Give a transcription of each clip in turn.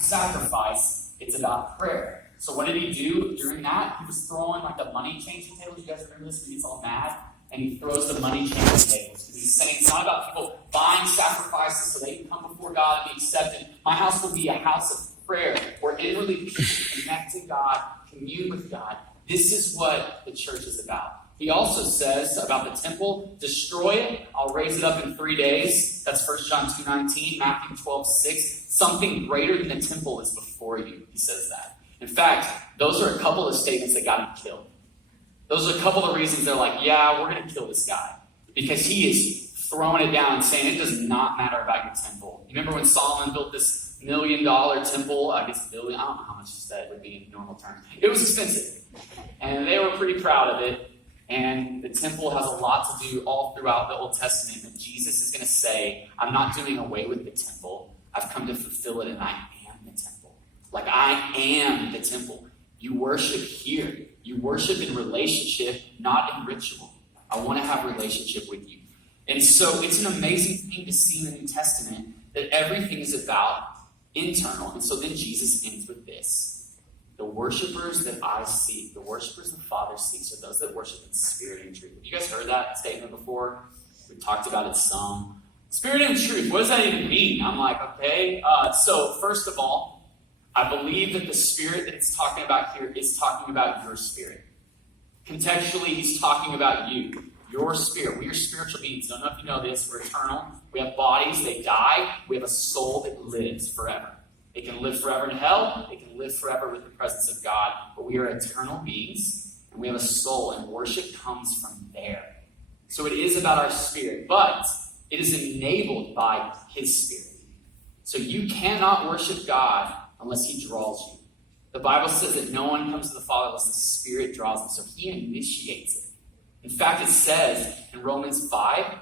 sacrifice, it's about prayer. So what did he do during that? He was throwing like the money changing tables. You guys remember this? He gets all mad and he throws the money changing tables. Because he's saying it's not about people buying sacrifices so they can come before God and be accepted. My house will be a house of prayer where inwardly people connect to God, commune with God. This is what the church is about. He also says about the temple, destroy it, I'll raise it up in 3 days. That's 1 John 2:19, Matthew 12:6. Something greater than the temple is before you, he says that. In fact, those are a couple of statements that got him killed. Those are a couple of reasons they're like, yeah, we're going to kill this guy. Because he is throwing it down and saying it does not matter about your temple. You remember when Solomon built this $1 million temple? I guess billion, I don't know how much that would be in normal terms. It was expensive. And they were pretty proud of it. And the temple has a lot to do all throughout the Old Testament. And Jesus is going to say, I'm not doing away with the temple. I've come to fulfill it, and I am the temple. Like, I am the temple. You worship here. You worship in relationship, not in ritual. I want to have a relationship with you. And so it's an amazing thing to see in the New Testament that everything is about internal. And so then Jesus ends with this. The worshipers that I seek, the worshipers the Father seeks, are those that worship in spirit and truth. Have you guys heard that statement before? We've talked about it some. Spirit and truth, what does that even mean? I'm like, okay. So first of all, I believe that the spirit that it's talking about here is talking about your spirit. Contextually, he's talking about you, your spirit. We are spiritual beings. I don't know if you know this. We're eternal. We have bodies. They die. We have a soul that lives forever. It can live forever in hell. It can live forever with the presence of God. But we are eternal beings, and we have a soul, and worship comes from there. So it is about our spirit, but it is enabled by his spirit. So you cannot worship God unless he draws you. The Bible says that no one comes to the Father unless the Spirit draws them. So he initiates it. In fact, it says in Romans 5,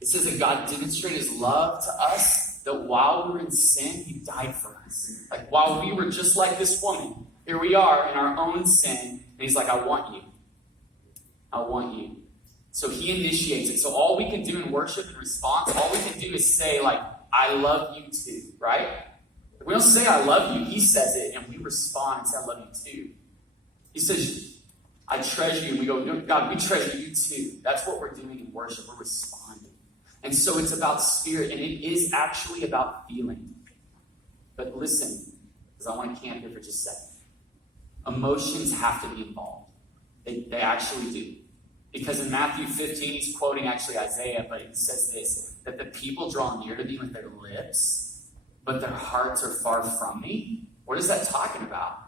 it says that God demonstrated his love to us, that while we were in sin, he died for us. Like while we were just like this woman, here we are in our own sin, and he's like, I want you. I want you. So he initiates it. So all we can do in worship and response, all we can do is say, like, I love you too, right? If we don't say I love you, he says it, and we respond and say I love you too. He says, I treasure you, and we go, no, God, we treasure you too. That's what we're doing in worship. We're responding. And so it's about spirit, and it is actually about feeling. But listen, because I want to camp here for just a second. Emotions have to be involved. They actually do. Because in Matthew 15, he's quoting actually Isaiah, but he says this, that the people draw near to me with their lips, but their hearts are far from me. What is that talking about?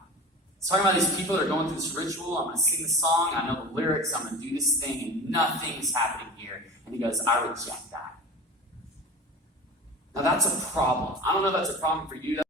It's talking about these people that are going through this ritual. I'm going to sing the song. I know the lyrics. I'm going to do this thing, and nothing is happening here. And he goes, I reject that. Now, that's a problem. I don't know if that's a problem for you.